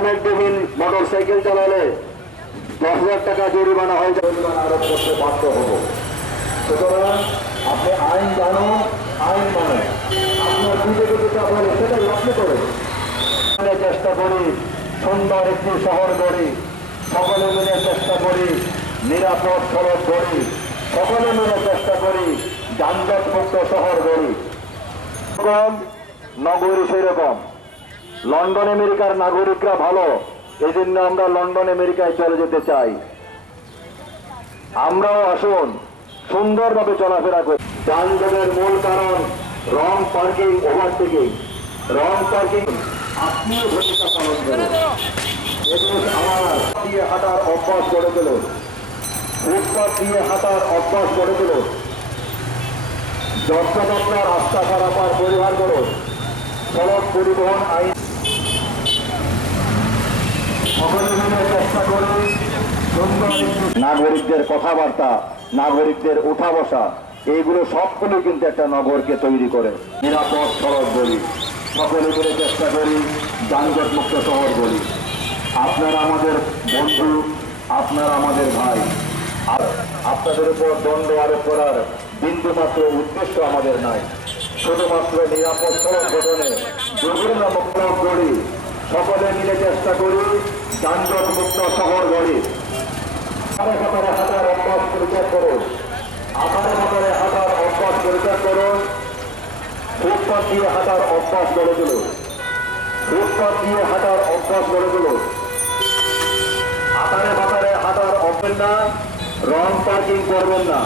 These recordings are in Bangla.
হেলমেটবিহীন মোটরসাইকেল চালালে 10,000 টাকা জরিমানা হয়ে যাবে, আরোপ করতে বাধ্য হব। সুতরাং আপনি আইন জানুন, আইন মানেন। আপনার বিজেপি যেটা বলে সেটা লক্ষ্য করে চেষ্টা করি সুন্দর একটি শহর গড়ি, সকলে মিলে চেষ্টা করি নিরাপদ সড়ক গড়ি, সকলে মিলে চেষ্টা করি যানজট মুক্ত শহর গড়ি। নগরী সেরকম লন্ডন আমেরিকার নাগরিকরা ভালো, এই জন্য আমরা লন্ডন আমেরিকায় চলে যেতে চাই। আমরাও আসুন সুন্দরভাবে চলাফেরা করি। যানজটের মূল কারণ রং পার্কিং, ওভারটেকিং। রং পার্কিং আপনিও ভূমিকা পালন করেন। আমার দিয়ে হাঁটার অভ্যাস গড়ে তুলুন, ফুটপাথ দিয়ে হাঁটার অভ্যাস গড়ে তুলুন, যত্নযত্ন রাস্তা পারাপার পরিহার করুন। সড়ক পরিবহন আইন চেষ্টা করুন। নাগরিকদের কথাবার্তা, নাগরিকদের উঠা বসা, এইগুলো সবগুলো কিন্তু একটা নগরকে তৈরি করে। নিরাপদ সড়ক বলি, সকলে মিলে চেষ্টা করি যানজট মুক্ত শহর বলি। আপনারা আমাদের বন্ধু, আপনারা আমাদের ভাই। আর আপনাদের উপর দণ্ড আরোপ করার বিন্দুমাত্র উদ্দেশ্য আমাদের নাই। শুধুমাত্র নিরাপদ সড়ক গঠনে দুর্ঘটনা মুক্ত করি, সকলে মিলে চেষ্টা করি যানজট মুক্ত শহর গড়ি। হাঁটার অভ্যাস পরিত্যাগ করুন, আকারে মাথায় হাঁটার অভ্যাস পরিত্যাগ করুন। ফুটপাথ দিয়ে হাঁটার অভ্যাস গড়ে তুলুন, ফুটপাথ দিয়ে হাঁটার অভ্যাস গড়ে তুলুন। আকারে মাথায় হাঁটার অভ্যাস না, রং পার্কিং করবেন না,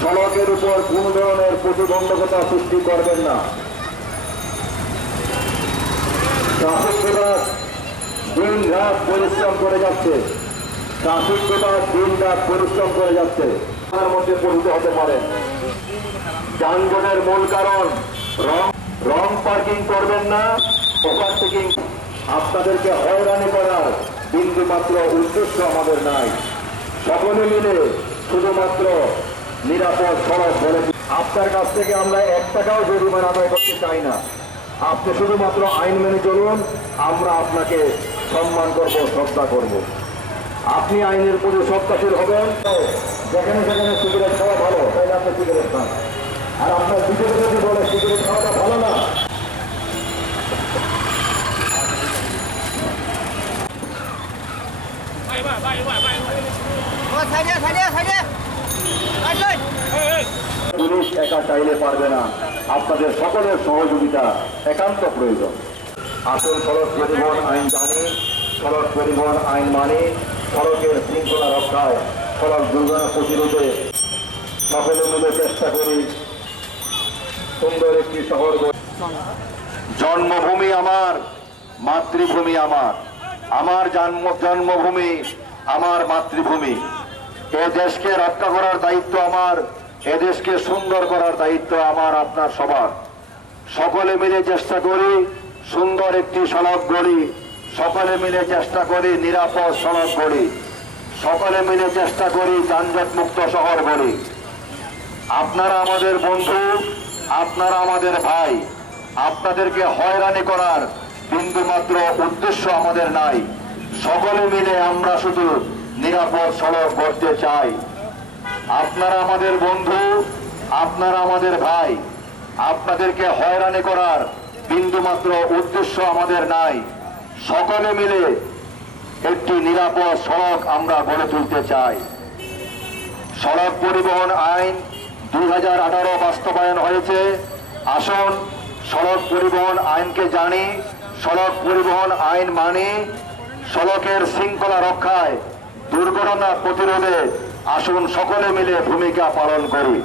সড়কের উপর কোন ধরনের প্রতিবন্ধকতা সৃষ্টি করবেন না। ট্রাফিক বিভাগ দিন রাত পরিশ্রম করে যাচ্ছে, ট্রাফিক বিভাগ দিন রাত পরিশ্রম করে যাচ্ছে। তার মধ্যে পরিচিত হতে পারেন। যানজটের মূল কারণ রং পার্কিং করবেন না, ওভারটেকিং। আপনাদেরকে হয়রানি করার বিন্দুমাত্র উদ্দেশ্য আমাদের নাই। সকলে মিলে শুধুমাত্র নিরাপদ সড়ক বলে আপনার কাছ থেকে আমরা 1 টাকাও জরিমানা আদায় করতে চাই না। আপনি শুধুমাত্র আইন মেনে চলুন, আমরা আপনাকে সম্মান করব, শ্রদ্ধা করব। আপনি আইনের প্রতি শ্রদ্ধাশীল হবেন। যেখানে যেখানে সিগারেট খাওয়া ভালো, তাইলে আপনি সিগারেট খান। আর আপনার বিজেপি যদি বলে সিগারেট খাওয়াটা ভালো না, পুলিশ একা চাইলে পারবে না, আপনাদের সকলের সহযোগিতা একান্ত প্রয়োজন। আসল সড়ক পরিবহন আইন জানি, সড়ক পরিবহন আইন মানি, সড়কের শৃঙ্খলা রক্ষায়, সড়ক দুর্ঘটনা প্রতিরোধে সকলে মিলে চেষ্টা করি সুন্দর একটি শহর। জন্মভূমি আমার, মাতৃভূমি আমার, আমার জন্মভূমি আমার মাতৃভূমি। এ দেশকে রক্ষা করার দায়িত্ব আমার, এ দেশকে সুন্দর করার দায়িত্ব আমার, আপনার সবার। সকলে মিলে চেষ্টা করি সুন্দর একটি সড়ক গড়ি, সকলে মিলে চেষ্টা করি নিরাপদ সড়ক গড়ি, সকলে মিলে চেষ্টা করি যানজট মুক্ত শহর গড়ি। আপনারা আমাদের বন্ধু, আপনারা আমাদের ভাই। আপনাদেরকে হয়রানি করার বিন্দুমাত্র উদ্দেশ্য আমাদের নাই। সকলে মিলে আমরা শুধু নিরাপদ সড়ক গড়তে চাই। আপনারা আমাদের বন্ধু, আপনারা আমাদের ভাই। আপনাদেরকে হয়রানি করার বিন্দুমাত্র উদ্দেশ্য আমাদের নাই। সকলে মিলে একটি নিরাপদ সড়ক আমরা গড়ে তুলতে চাই। সড়ক পরিবহন আইন 2018 বাস্তবায়ন হয়েছে। আসুন সড়ক পরিবহন আইনকে জানি, সড়ক পরিবহন আইন মানি, সড়কের শৃঙ্খলা রক্ষায়, দুর্ঘটনা প্রতিরোধে আসুন সকলে মিলে ভূমিকা পালন করি।